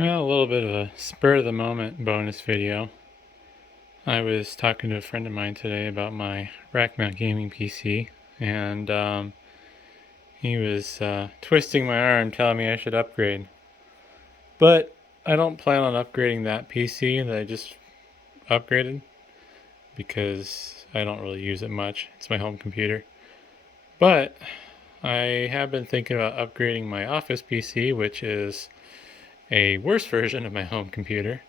Well, a little bit of a spur of the moment bonus video. I was talking to a friend of mine today about my rack mount gaming PC, and he was twisting my arm telling me I should upgrade. But I don't plan on upgrading that PC that I just upgraded because I don't really use it much. It's my home computer. But I have been thinking about upgrading my office PC, which is a worse version of my home computer.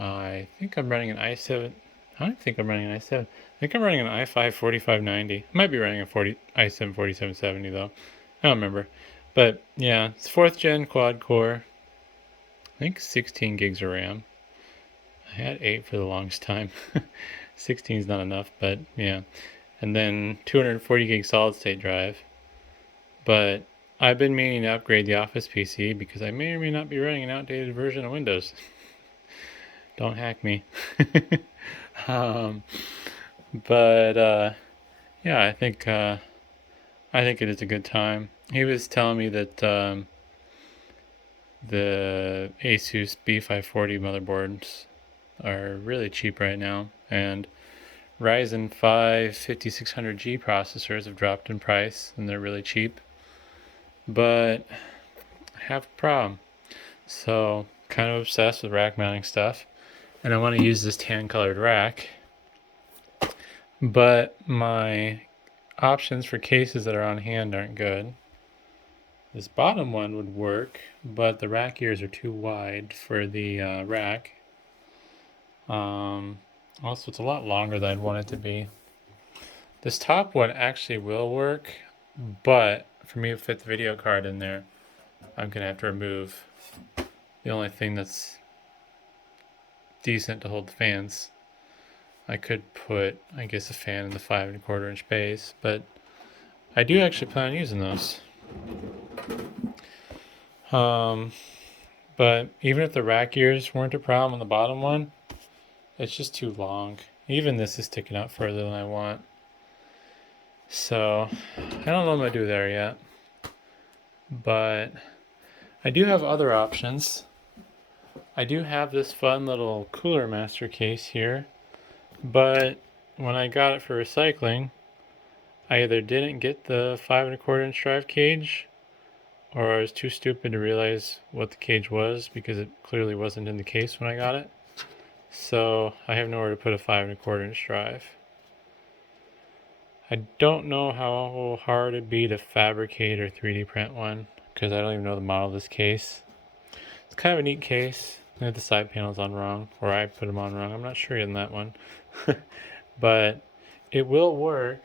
I think I'm running an i7. I don't think I'm running an i7. I think I'm running an i5 4590. I might be running a i7 4770 though. I don't remember. But yeah, it's 4th gen quad core. I think 16 gigs of RAM. I had 8 for the longest time. 16 is not enough, but yeah. And then 240 gig solid state drive. But I've been meaning to upgrade the Office PC because I may or may not be running an outdated version of Windows. Don't hack me. um, but yeah, I think it is a good time. He was telling me that the ASUS B540 motherboards are really cheap right now, and Ryzen 5 5600G processors have dropped in price, and they're really cheap. But I have a problem. So, kind of obsessed with rack mounting stuff, and I want to use this tan colored rack. But my options for cases that are on hand aren't good. This bottom one would work, but the rack ears are too wide for the rack. Also, it's a lot longer than I'd want it to be. This top one actually will work, but for me to fit the video card in there, I'm going to have to remove the only thing that's decent to hold the fans. I could put, I guess, a fan in the 5¼ inch base, but I do actually plan on using those. But even if the rack ears weren't a problem on the bottom one, it's just too long. Even this is sticking out further than I want. So I don't know what I'm gonna do there yet. But I do have other options. I do have this fun little Cooler Master case here, but when I got it for recycling, I either didn't get the 5¼ inch drive cage, or I was too stupid to realize what the cage was because it clearly wasn't in the case when I got it. So I have nowhere to put a 5¼ inch drive. I don't know how hard it'd be to fabricate or 3D print one because I don't even know the model of this case. It's kind of a neat case. I have the side panels on wrong, or I put them on wrong. I'm not sure in that one. But it will work.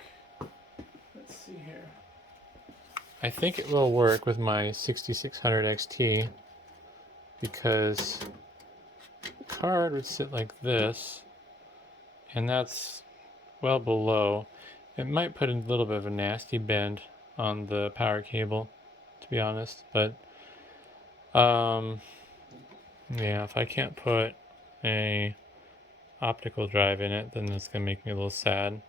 Let's see here. I think it will work with my 6600 XT because the card would sit like this, and that's well below. It might put a little bit of a nasty bend on the power cable, to be honest, but yeah, if I can't put a optical drive in it, then it's gonna make me a little sad.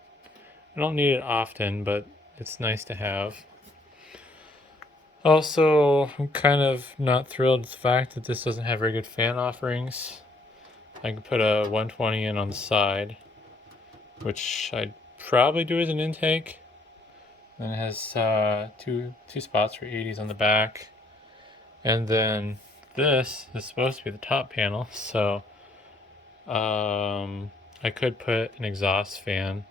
I don't need it often, but it's nice to have. Also, I'm kind of not thrilled with the fact that this doesn't have very good fan offerings. I could put a 120 in on the side, which I'd probably do as an intake. Then it has two spots for 80s on the back. And then this is supposed to be the top panel, so I could put an exhaust fan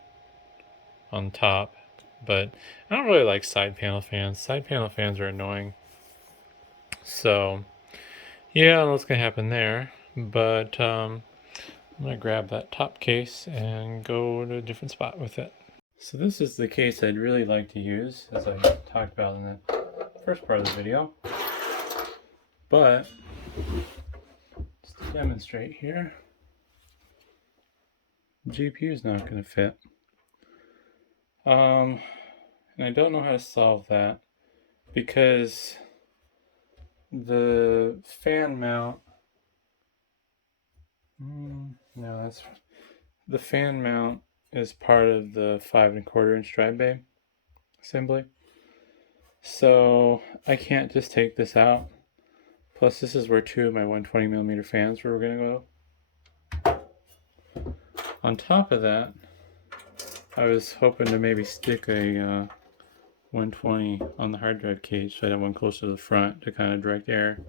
on top, but I don't really like side panel fans. Side panel fans are annoying. So yeah, I don't know what's gonna happen there, but I'm gonna grab that top case and go to a different spot with it. So this is the case I'd really like to use, as I talked about in the first part of the video. But just to demonstrate here, the GPU is not going to fit. And I don't know how to solve that because the fan mount. No, that's the fan mount is part of the 5¼ inch drive bay assembly. So I can't just take this out, Plus, this is where two of my 120mm fans were going to go. On top of that, I was hoping to maybe stick a 120 on the hard drive cage, so I had one closer to the front to kind of direct air,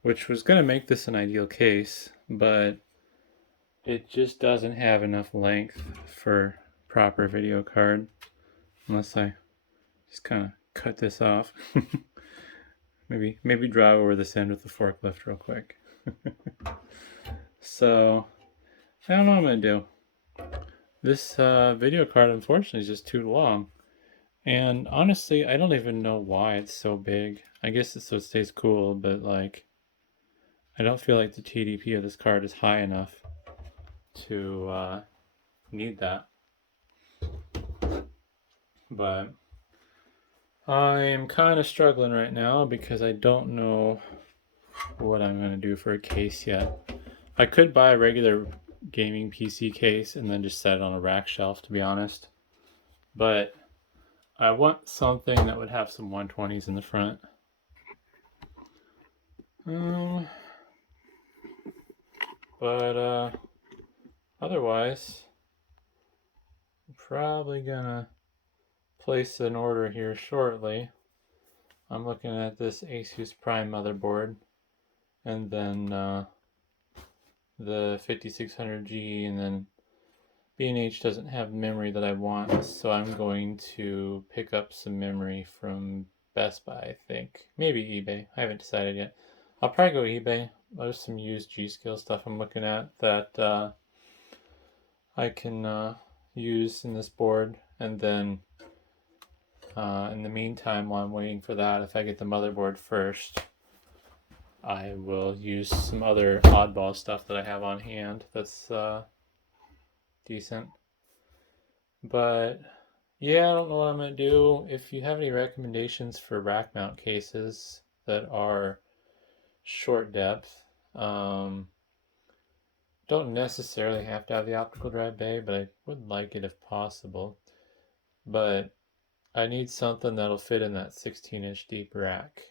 which was going to make this an ideal case, but it just doesn't have enough length for proper video card, unless I just kind of cut this off. maybe drive over this end with the forklift real quick. So I don't know what I'm going to do. This video card, unfortunately, is just too long. And honestly, I don't even know why it's so big. I guess it's so it stays cool, but like, I don't feel like the TDP of this card is high enough to need that. But I am kind of struggling right now because I don't know what I'm going to do for a case yet. I could buy a regular gaming PC case and then just set it on a rack shelf, to be honest. But I want something that would have some 120s in the front. But otherwise, I'm probably gonna place an order here shortly. I'm looking at this ASUS Prime motherboard, and then the 5600G, and then B&H doesn't have memory that I want, so I'm going to pick up some memory from Best Buy, I think. Maybe eBay. I haven't decided yet. I'll probably go eBay. There's some used G-Skill stuff I'm looking at that I can use in this board, and then in the meantime, while I'm waiting for that, if I get the motherboard first, I will use some other oddball stuff that I have on hand that's decent. But yeah, I don't know what I'm going to do. If you have any recommendations for rack mount cases that are short depth, don't necessarily have to have the optical drive bay, but I would like it if possible. But I need something that'll fit in that 16-inch deep rack.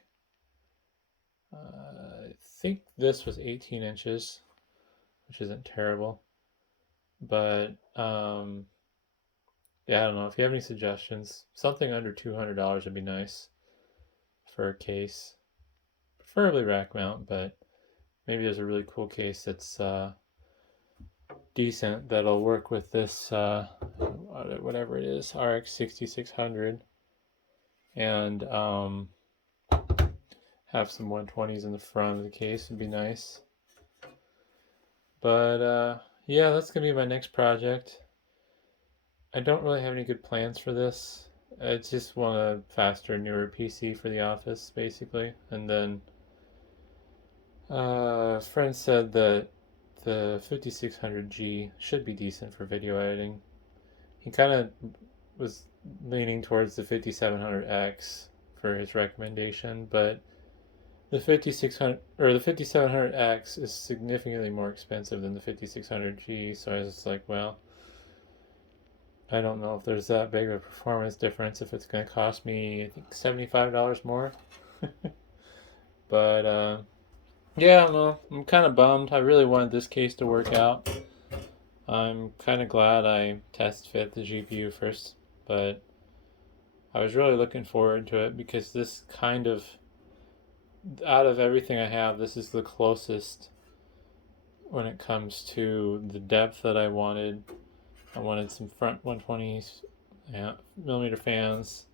I think this was 18 inches, which isn't terrible. But yeah, I don't know. If you have any suggestions, something under $200 would be nice for a case. Preferably rack mount, but maybe there's a really cool case that's decent that'll work with this whatever it is, RX 6600, and have some 120s in the front of the case would be nice. But yeah, that's gonna be my next project. I don't really have any good plans for this. I just want a faster, newer PC for the office, basically. And then a friend said that the 5600G should be decent for video editing. He kind of was leaning towards the 5700X for his recommendation, but the 5600 or the 5700X is significantly more expensive than the 5600G, so I was just like, well, I don't know if there's that big of a performance difference, if it's going to cost me, I think, $75 more. But yeah, I don't know. I'm kind of bummed. I really wanted this case to work out. I'm kind of glad I test fit the GPU first, but I was really looking forward to it because this kind of, out of everything I have, this is the closest when it comes to the depth that I wanted. I wanted some front 120s, millimeter fans,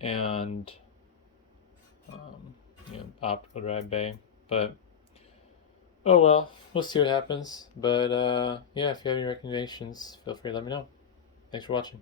and optical drive bay. But oh well, we'll see what happens. But yeah, if you have any recommendations, feel free to let me know. Thanks for watching.